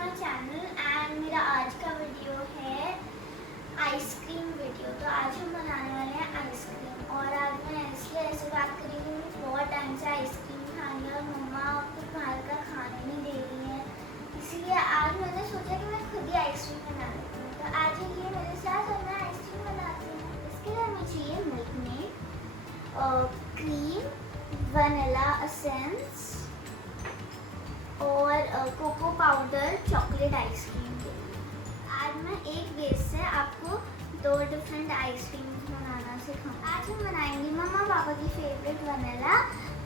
My channel and मेरा आज का वीडियो है आइसक्रीम वीडियो। तो आज हम बनाने वाले हैं आइसक्रीम। और आज मैं इसलिए ऐसे बात करी हूँ, बहुत टाइम से आइसक्रीम खाई है और मम्मा कुछ बाहर का खाने नहीं दे रही है, इसीलिए आज मैंने सोचा कि मैं खुद ही आइसक्रीम बना लेती हूँ। तो आज ये मेरे साथ और मैं आइसक्रीम बनाती हूँ। इसके लिए हमें चाहिए milk made, cream, vanilla essence और कोको पाउडर चॉकलेट आइसक्रीम के लिए। आज मैं एक बेस से आपको दो डिफरेंट आइसक्रीम बनाना सिखाऊंगी। आज हम बनाएंगे मम्मा पापा की फेवरेट वनीला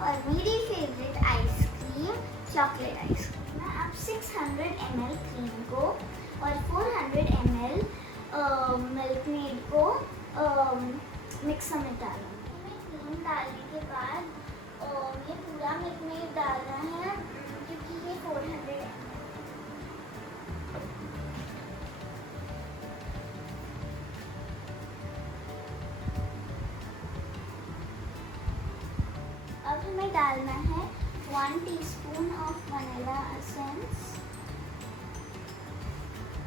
और मेरी फेवरेट आइसक्रीम चॉकलेट आइसक्रीम। मैं अब 600 ml क्रीम को और 400 ml मिल्क मेड को मिक्सर में डालूंगी। क्रीम डालने के बाद ये पूरा मिल्क मेड डालना है क्योंकि ये 400 है। अब हमें डालना है 1 टीस्पून ऑफ वनीला एसेंस।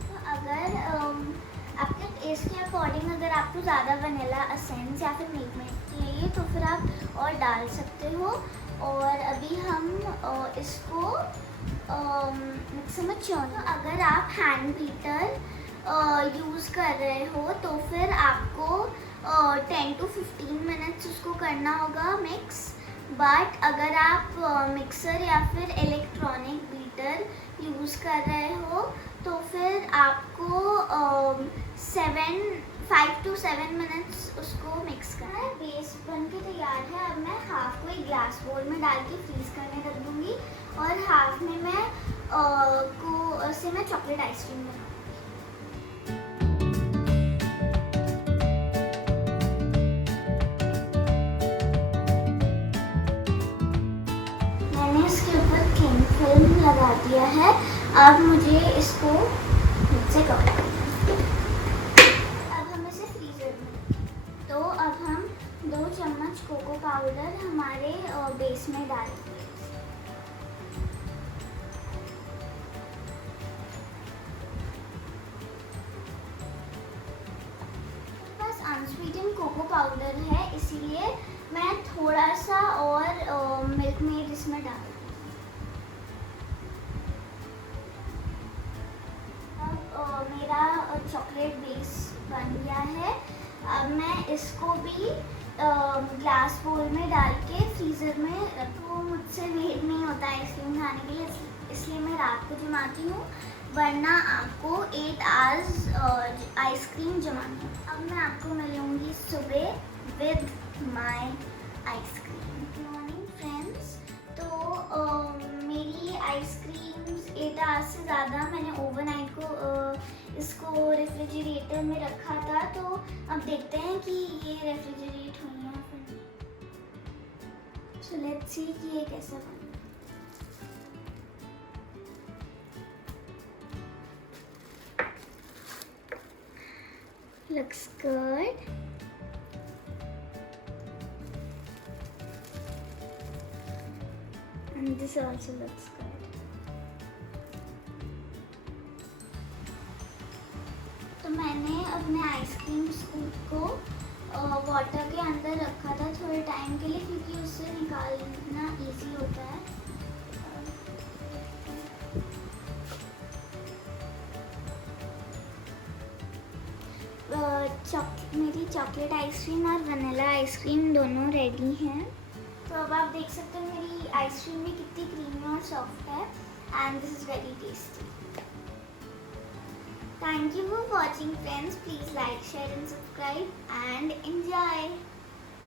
तो अगर आपके टेस्ट के अकॉर्डिंग अगर आपको ज़्यादा वनीला एसेंस या फिर मिल्क मेड चाहिए तो फिर आप और डाल सकते हो। और अभी हम इसको मिक्सर में तो अगर आप हैंड बीटर यूज़ कर रहे हो तो फिर आपको 10 to 15 मिनट्स उसको करना होगा मिक्स। बट अगर आप मिक्सर या फिर इलेक्ट्रॉनिक बीटर यूज़ कर रहे हो तो फिर आपको 5 to 7 मिनट्स उसको मिक्स करना है। बेस बन के तैयार है। अब मैं हाफ को एक ग्लास बोल में डाल के फ्रीज करने रख दूँगी और हाफ में मैं चॉकलेट आइसक्रीम बनाऊँगी। मैंने इसके ऊपर क्लिंग फिल्म लगा दिया है। अब मुझे इसको से कवर करना है। अब हम इसे फ्रीजर में, तो अब हम 2 चम्मच कोको पाउडर हमारे बेस में डालेंगे। बस अनस्वीटेंड कोको पाउडर है इसीलिए मैं थोड़ा सा और मिल्क मेड इसमें डाल दूँ। अब मेरा चॉकलेट बेस बन गया है। अब मैं इसको भी ग्लास बोल में डाल के फ्रीज़र में रखूँ। मुझसे वेट नहीं होता आइसक्रीम खाने के लिए, इसलिए मैं रात को जमाती हूँ, वरना आपको 8 आवर्स आइसक्रीम जमानी है। अब मैं आपको मिलूँगी सुबह with my ice cream. Good morning friends. तो मेरी आइसक्रीम्स 8 आवर्स से ज़्यादा मैंने ओवरनाइट को इसको रेफ्रिजरेटर में रखा था, तो अब देखते हैं कि ये रेफ्रिजरेट हुई है फिर नहीं। सो लेट्स सी कि ये कैसा बना। Looks good. And this also looks good. तो मैंने अपने आइसक्रीम स्कूप को वाटर के अंदर रखा था थोड़े टाइम के लिए, क्योंकि उससे निकालना इजी होता है। मेरी चॉकलेट आइसक्रीम और वनीला आइसक्रीम दोनों रेडी हैं। तो अब आप देख सकते हो मेरी आइसक्रीम में कितनी क्रीमी और सॉफ्ट है and this is very tasty. Thank you for watching friends. Please like, share and subscribe and enjoy.